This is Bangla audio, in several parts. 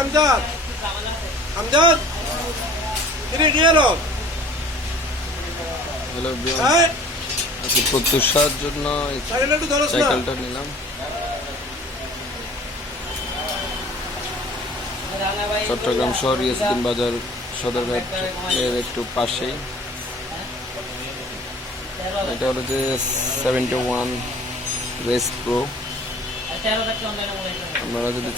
আমজাদ আমজাদ হ্যালো আজকে প্রত্যুষার জন্য সাইকেলটা নিলাম। চট্টগ্রাম শহর ইয়াসিন বাজার সদরঘাটের একটু পাশেই। এটা হলো যে 71 রেস প্রো। আপনারা যদি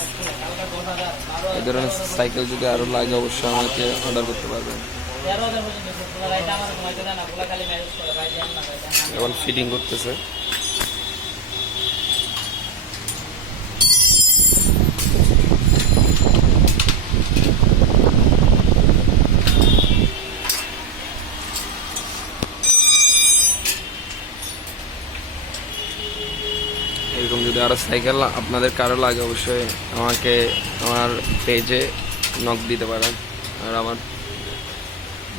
এই ধরনের সাইকেল যদি আরো লাগে অবশ্যই আমাকে অর্ডার করতে পারবেন। এখন ফিটিং করতেছে। এরকম যদি আরো সাইকেল আপনাদের কারো লাগে অবশ্যই আমাকে আমার পেজে নক দিতে পারেন, আর আমার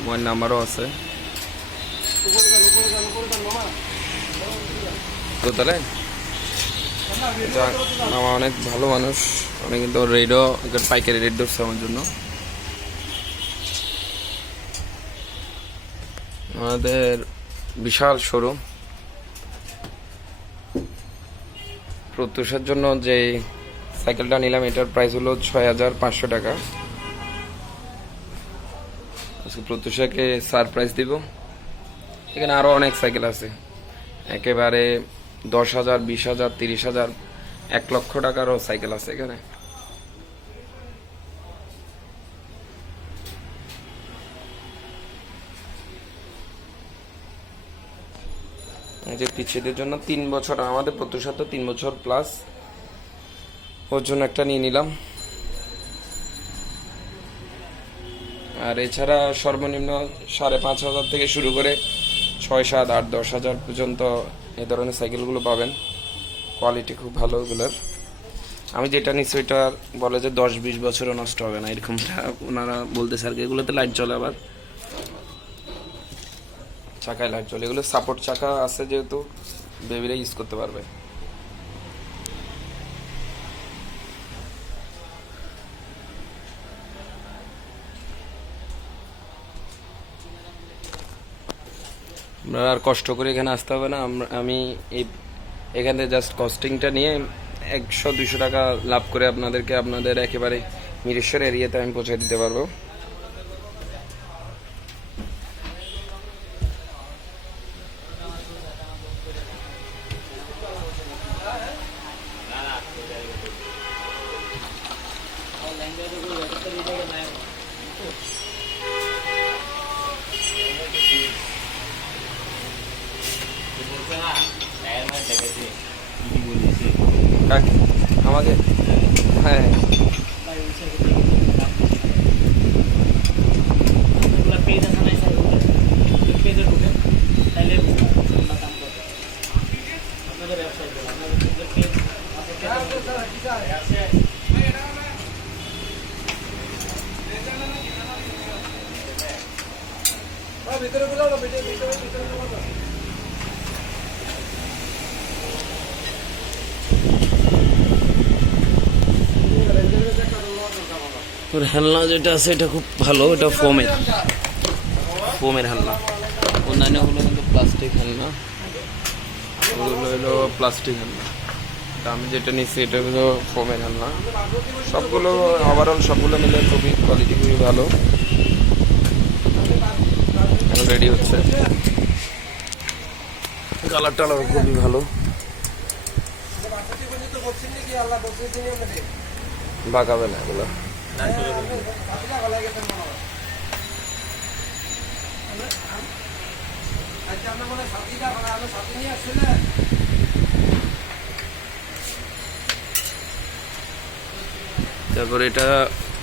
মোবাইল নাম্বারও আছে। তো তাহলে আমার অনেক ভালো মানুষ, অনেক কিন্তু রেডও পাইকারি রেট ধরছে আমার জন্য। আমাদের বিশাল শোরুম। প্রত্যুষার জন্য যে সাইকেলটা নিলাম এটার প্রাইস হলো 6500 টাকা। আজকে প্রত্যুষাকে সারপ্রাইজ দিব। এখানে আরো অনেক সাইকেল আছে, একেবারে 10,000, 20,000, 30,000, 1 লক্ষ টাকারও সাইকেল আছে এখানে। যে পিছিয়েদের জন্য 3 বছর, আমাদের প্রত্যুষা তো 3 বছর প্লাস, ওর জন্য একটা নিয়ে নিলাম। আর এছাড়া সর্বনিম্ন 5,500 থেকে শুরু করে 6, 7, 8, 10,000 পর্যন্ত এই ধরনের সাইকেলগুলো পাবেন। কোয়ালিটি খুব ভালো এগুলোর। আমি যেটা নিচ্ছি ওইটা বলে যে 10-20 বছরও নষ্ট হবে না, এরকমটা ওনারা বলতেছে আর কি। এগুলোতে লাইট জ্বলে, আবার চাকায় লাইট জ্বলে। এগুলো সাপোর্ট চাকা আছে যেহেতু বেবিরা ইউজ করতে পারবে। আপনারা আর কষ্ট করে এখানে আসতে হবে না। আমি এখান থেকে জাস্ট কস্টিংটা নিয়ে 100-200 টাকা লাভ করে আপনাদেরকে আপনাদের একেবারে মিরেশ্বর এরিয়াতে আমি পৌঁছে দিতে পারবো। আমাকে হ্যাঁ ভিতরে তোর হেলনা যেটা আছে এটা খুব ভালো, এটা ফোমের হেলনা। অন্যান্য হলো কিন্তু প্লাস্টিক হেলনা, ওগুলো হলো প্লাস্টিক হেলনা। আমি যেটা নিচ্ছি এটা হলো ফোমের হেলনা। সবগুলো ওভারঅল সবগুলো মিলে খুবই কোয়ালিটি খুবই ভালো। রেডি হচ্ছে, কালার টালার খুবই ভালো। বাঁকাবে না এগুলো। তারপর এটা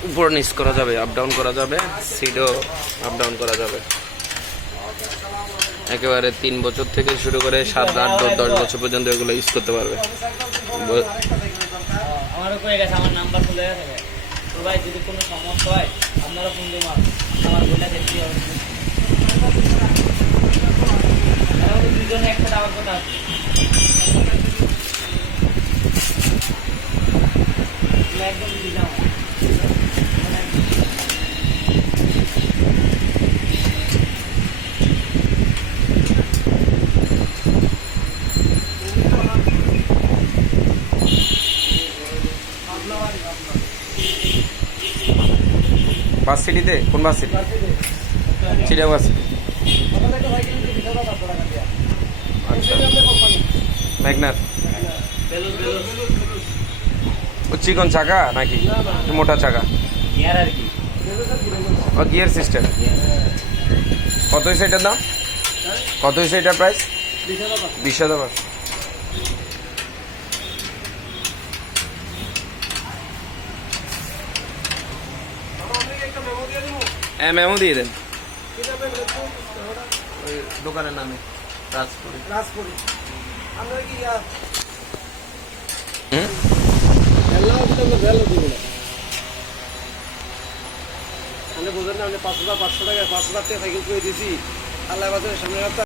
উপর নিচ করা যাবে, আপ ডাউন করা যাবে, সিটও আপ ডাউন করা যাবে। একেবারে 3 বছর থেকে শুরু করে 7, 8, 10 বছর পর্যন্ত এগুলো ইউজ করতে পারবে। আমারও কয়ে গেছে, আমার নাম্বার খুলে গেছে। তো ভাই যদি কোনো সমস্যা হয় আপনারা ফোন দিয়ে আমার বলে দেখতে হবে। দুজনে একটা দেওয়ার কথা আছে। বাস সিটিতে কোন বাস সিটি? চিটাং বাস সিটি। আচ্ছা, ম্যাগনার বেলুন বেলুন ও চিকন চাকা নাকি মোটা চাকা? গিয়ার আর কি ও গিয়ার সিস্টেম। কত হয়েছে এটার দাম? কত হয়েছে এটার প্রাইস? 20,000। হ্যাঁ, মেমো দিয়ে দেন ওই দোকানের নামে, রাজপুরি। রাজপুরি আমরা কি হুম, ভ্যালো ভ্যালো দিব না আপনি বোঝেন না, আপনি 5,500 টাকা 5,000 টাকা সাইকেল করে দিয়েছি আল্লাহ বাজারের সামনে